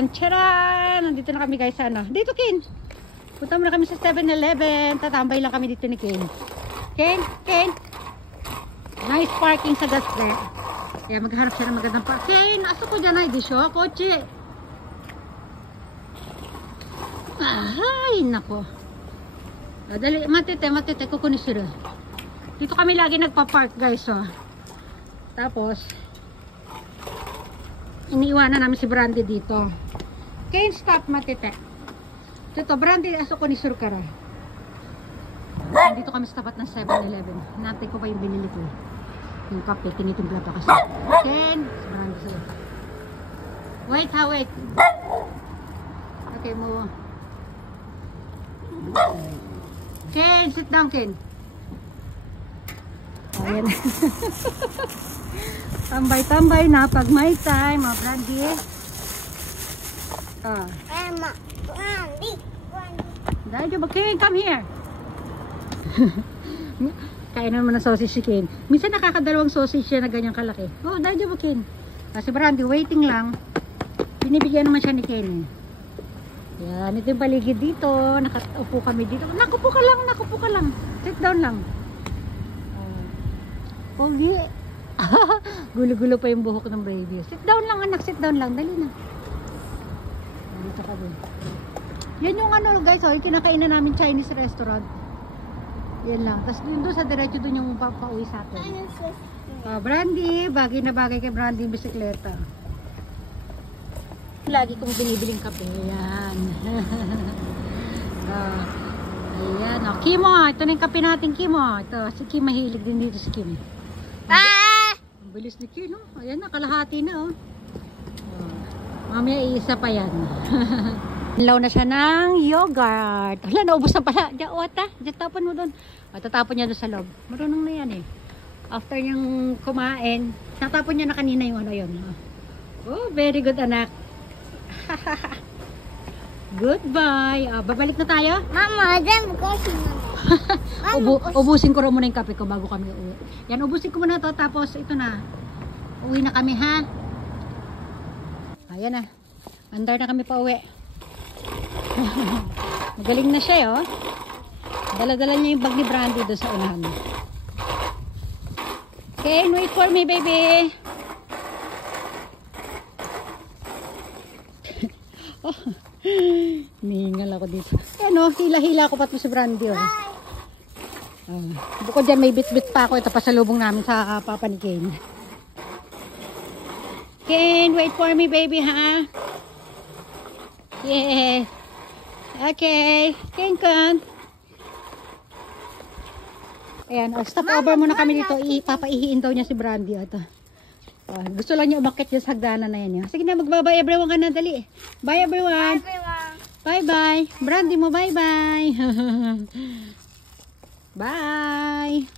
Ayan, tcharan! Nandito na kami guys, ano? Dito, Ken! Punta muna kami sa 7-Eleven. Tatambay lang kami dito ni Ken. Ken! Nice parking sa gastre. Kaya maghanap siya ng magandang parking. Ken! Aso ko dyan ay, di siya, kotse. Ay, nako. Dali, matite, kukunin sila. Dito kami lagi nagpa-park guys, oh. Tapos, iniiwanan namin si Brandy dito. Ken, stop, matite. Ito, Brandy, aso ko ni Surkara. Dito kami sa tapat ng 7-Eleven. Hinantay ko pa yung binili ko. Yung kape, tinitimpla pa kasi. Ken, Brandy sila. Wait. Okay, mo. Ken, sit down, Ken. Ayan. Tambay na pag may time, mga Brandy. Brandy. Dahil ba, Ken, come here. Kain naman ng sausage si Ken. Minsan nakakadalawang sausage siya na ganyang kalaki. Oh, dahil ba, Ken. Kasi Brandy, waiting lang. Binibigyan naman siya ni Ken. Yan, ito yung paligid dito. Nakaupo kami dito. Nakupo ka lang. Sit down lang. Pogi. Gulo-gulo pa yung buhok ng baby. Sit down lang, anak. Sit down lang. Dali na. Dito kami. Yan yung ano guys, yung kinakainan namin Chinese restaurant. Yan lang. Tapos doon sa diretso doon yung pauwi sa atin. Brandy, bagay na bagay kay Brandy yung bisikleta. Lagi kong binibiling kape. Yan. Ayan. Oh. Kim, ito na yung kape natin, Kim. Ito, si Kim mahilig din dito si Kim. Ang bilis ni Kim, no? Ayan na, kalahati na, oh. Mamaya iisa pa yan. Nilaw na siya ng yogurt. Hala, naubos na pala. Diyan tapon mo doon. Tatapon niya doon sa loob. Marunong na yan eh. After niyang kumain, tatapon niya na kanina yung ano yun. Oh, very good anak. Goodbye. Babalik na tayo? Mama, dyan mo kasi Ubusin ko rin muna yung kape ko bago kami uwi. Yan, ubusin ko muna to. Tapos ito na. Uwi na kami, ha? Ayan na. Andar na kami pa uwi. Magaling na siya, oh. Dala-dala niya yung bag ni Brandy doon sa unahan. Okay, wait for me, baby. Oh, ningal ako dito. Ano, hila-hila ako pati si Brandy, oh. Bukod dyan, may bit-bit pa ako. Ito pa sa lubong namin sa papa ni Ken. Ken, wait for me, baby, ha? Yeah. Okay. Ken. Ayan, stop over muna kami dito. Papaihiin daw niya si Brandy. Ito. Gusto lang niya umakit yung hagdanan na yan. Sige na, magbabay everyone ka na. Dali. Bye everyone. Bye-bye. Brandy mo, bye-bye. Bye.